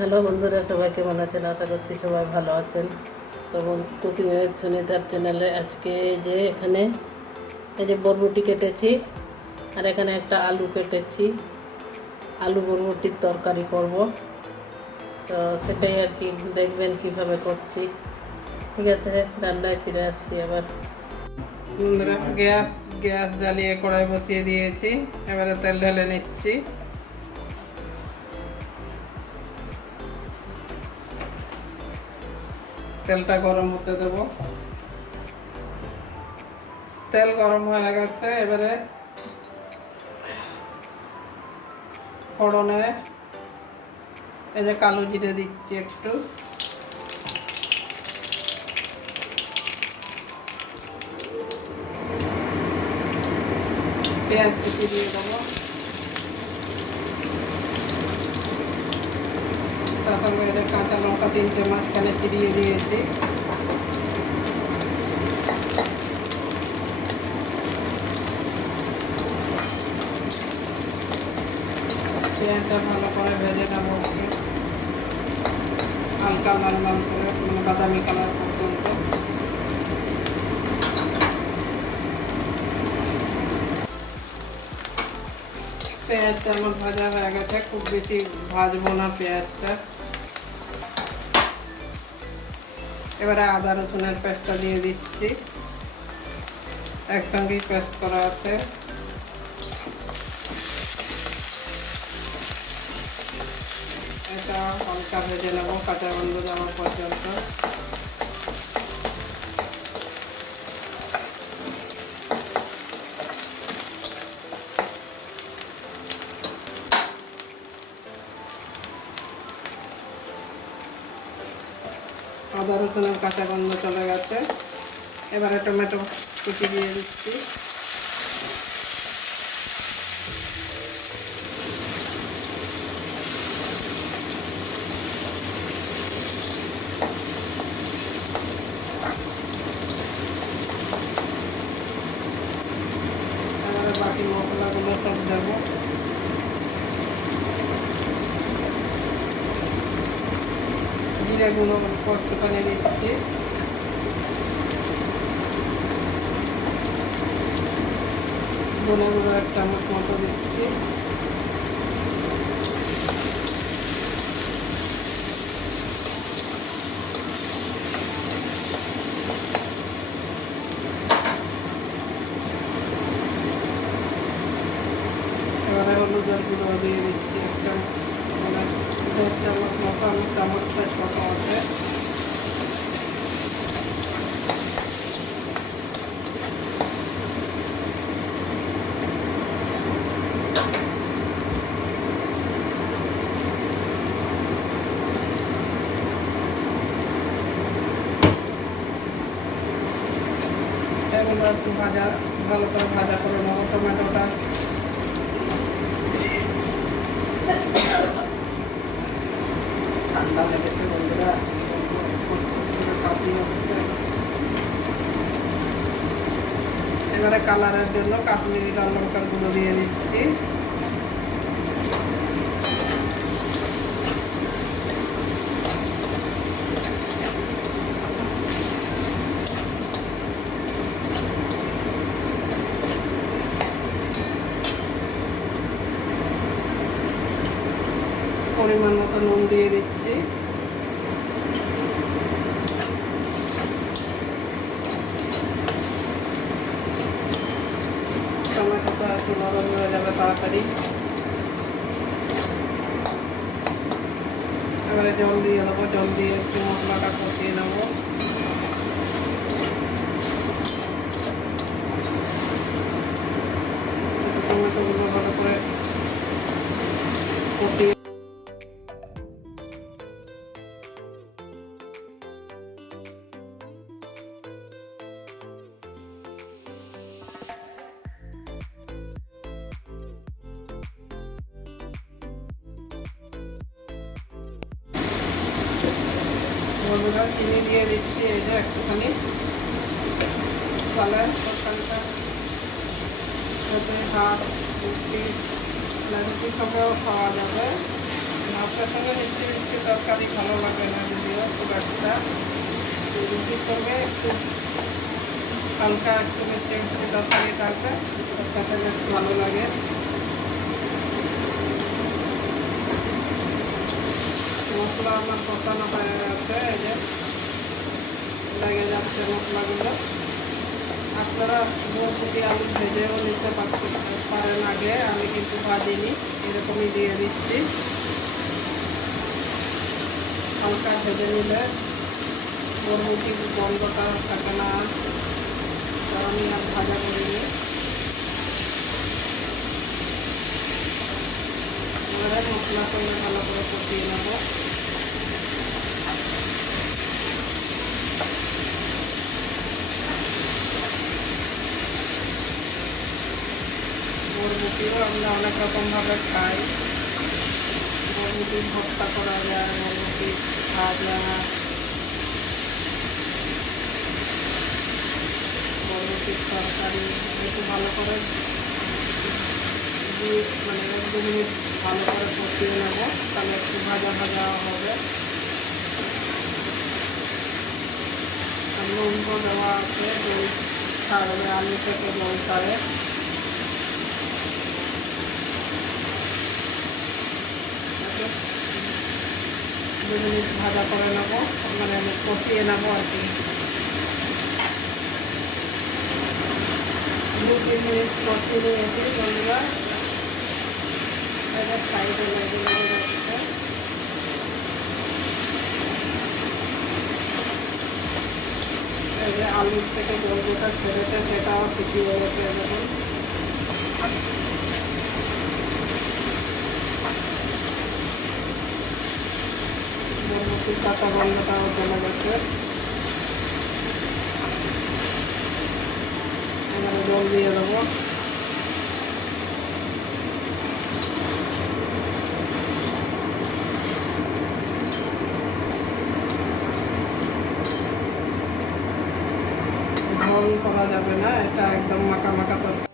Hello বন্ধুরা, সবাই কেমন আছেন? আশা করছি সবাই ভালো আছেন। তো কুকিং উইথ সুনিতার চ্যানেলে আজকে যে এখানে এই যে বরবটি কেটেছি আর এখানে একটা আলু কেটেছি, আলু বরবটির তরকারি করব। তো সেটাই আর কি দেখবেন কিভাবে করছি। ঠিক আছে, রান্নায় ফিরে আসছি আবার। বন্ধুরা, গ্যাস জ্বালিয়ে কড়াই বসিয়ে দিয়েছি, এবারে তেল ঢেলে নিচ্ছি। তেলটা গরম হতে দেব। তেল গরম হয়ে গেছে, এবারে ফোড়নে এই যে কালো জিরে দিচ্ছি একটু, পেঁয়াজ কুচি দিয়ে দেবো, তার সঙ্গে কাঁচা লঙ্কা 3টে মাঝখানে চিরিয়ে দিয়েছি। পেঁয়াজটা ভালো করে ভেজে নেবো, হালকা লাল লাল করে, মানে বাদামি কালার পর্যন্ত। পেঁয়াজটা আমার ভাজা হয়ে গেছে, খুব বেশি ভাজবো না পেঁয়াজটা। এবারে আদা রসুনের পেস্টটা দিয়ে দিচ্ছি, একসঙ্গেই পেস্ট করা আছে। এটা হালকা ভেজে নেবো কাঁচা গন্ধ যাওয়া পর্যন্ত। আদা রসুনের কাঁচা গন্ধ চলে গেছে, এবারে টমেটো কুচি দিয়ে দিচ্ছি। এবারে বাকি মশলাগুলো সব দেবো। জিরে গুঁড়ো একটুখানি দিচ্ছি, ধনে গুঁড়ো 1 চামচ মতো দিচ্ছি, এবারে হলুদের গুঁড়ো দিয়ে দিচ্ছি 1 চামচ, মানে 1.5 চামচ মতো, আমি চামচটা ছোট আছে। এগুলো একটু ভালো করে ভাজা করে নেবো। টমেটোটা ঠান্ডা লেগেছে বন্ধুরা, এবারে কালারের জন্য কাশ্মীরি লাল লঙ্কার গুঁড়ো দিয়ে দিচ্ছি। পরিমাণ মতো নুন দিয়ে দিচ্ছি। টমেটোটা একটু নরম হয়ে যাবে তাড়াতাড়ি। এবারে জল দিয়ে দেবো, জল দিয়ে একটু মশলাটা কষিয়ে নেবো। টমেটোগুলো ভালো করে কষিয়ে বন্ধুরা চিনি দিয়ে দিচ্ছি, এই যে একটুখানি, তাহলে তরকারিটা যাতে ভাত রুটি সঙ্গেও খাওয়া যাবে। ভাতের সঙ্গে মিষ্টি মিষ্টি তরকারি ভালো লাগে না যদিও খুব একটা, রুটির সঙ্গে একটু হালকা একটু মিষ্টি মিষ্টি তরকারি থাকবে, তাতে বেশ ভালো লাগে। মশলা আমার কষানো হয়ে গেছে, এই যে লেগে যাচ্ছে মশলাগুলো। আপনারা বরবটি আলু ভেজেও নিতে পারেন আগে, আমি কিন্তু ভাজিনি, এরকমই দিয়ে দিচ্ছি। হালকা ভেজে নিলে বরবটি গন্ধটা থাকে না, আমি আর ভাজা করিনি। এবারে মশলার সঙ্গে ভালো করে কষিয়ে নেব। বরবটিও আমরা অনেক রকমভাবে খাই, বরবটি ভর্তা করা যায়, বরবটি ভাজা, বরবটির তরকারি। একটু ভালো করে দিয়ে মানে 1-2 মিনিট ভালো করে কষিয়ে নেব, তাহলে একটু ভাজা ভাজা হবে। আর নুনও দেওয়া আছে, জল ছাড়বে, আলু থেকে জল ছাড়ে। দু মিনিট ভাজা করে নেব, মানে কষিয়ে নেব আর কি। 2-3 মিনিট কষিয়ে নিয়েছি বন্ধুরা। সাইডে লেগে যাচ্ছে, এই যে আলুর থেকে জলটা ছেড়েছে, সেটাও শুকিয়ে গেছে। দেখুন বরবটির কাঁচা গন্ধটাও চলে গেছে। এবারে জল দিয়ে দেবো। ঝোল করা যাবে না, এটা একদম মাখা মাখা তরকারি।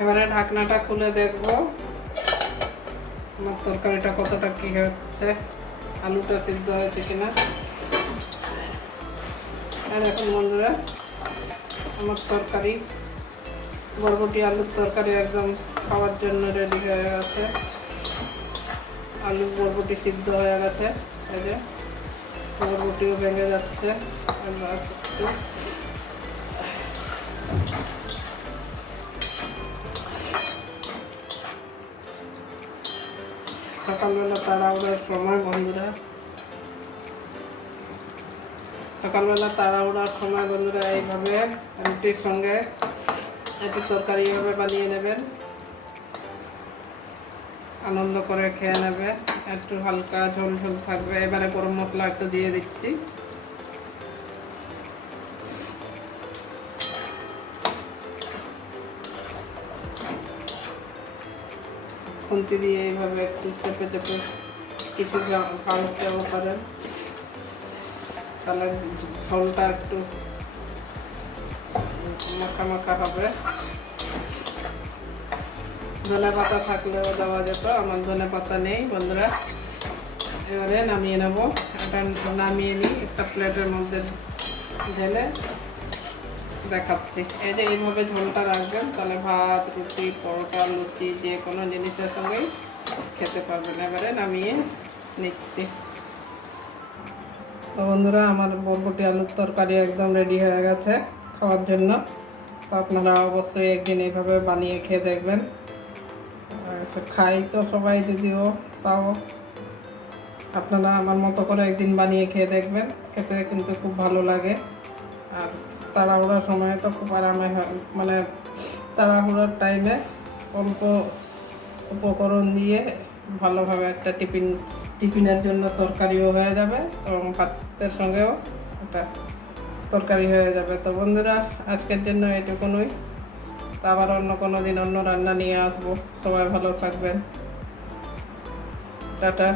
এবারে ঢাকনাটা খুলে দেখবো আমার তরকারিটা কতটা কি হচ্ছে, আলুটা সিদ্ধ হয়েছে কিনা। আর এখন বন্ধুরা আমার তরকারি, বরবটি আলুর তরকারি একদম খাওয়ার জন্য রেডি হয়ে গেছে। আলু বরবটি সিদ্ধ হয়ে গেছে, এই যে বরবটিও ভেঙে যাচ্ছে। সকালবেলা তাড়াহুড়ার সময় বন্ধুরা, সকালবেলা তাড়াহুড়ার সময় বন্ধুরা এইভাবে রুটির সঙ্গে একটু তরকারি এইভাবে বানিয়ে নেবেন, আনন্দ করে খেয়ে নেবে। একটু হালকা ঝোল ঝোল থাকবে। এবারে গরম মশলা একটু দিয়ে দিচ্ছি। খুন্তি দিয়ে এইভাবে একটু চেপে চেপে কিছু ভাজতেও পারেন, তাহলে ঝোলটা একটু মাখা মাখা হবে। ধনে পাতা থাকলেও দেওয়া যেত, আমার ধনে পাতা নেই বন্ধুরা। এবারে নামিয়ে নেব। এটা নামিয়ে নিই, একটা প্লেটের মধ্যে ঢেলে দেখাচ্ছি। এই যে এইভাবে ঝোলটা রাখবেন, তাহলে ভাত, রুটি, পরোটা, লুচি যে কোনো জিনিসের সঙ্গেই খেতে পারবেন। এবারে নামিয়ে নিচ্ছি। তো বন্ধুরা আমার বরবটি আলুর তরকারি একদম রেডি হয়ে গেছে খাওয়ার জন্য। তো আপনারা অবশ্যই একদিন এইভাবে বানিয়ে খেয়ে দেখবেন। খাই তো সবাই, যদিও তাও আপনারা আমার মতো করে একদিন বানিয়ে খেয়ে দেখবেন, খেতে কিন্তু খুব ভালো লাগে। আর তাড়াহুড়ার সময় তো খুব আরামে হয়, মানে তাড়াহুড়ার টাইমে অল্প উপকরণ দিয়ে ভালোভাবে একটা টিফিনের জন্য তরকারিও হয়ে যাবে এবং ভাতের সঙ্গেও এটা তরকারি হয়ে যাবে। তো বন্ধুরা, আজকের জন্য এটুকুনই। তো আবার অন্য কোনো দিন অন্য রান্না নিয়ে আসবো। সবাই ভালো থাকবেন। টাটা।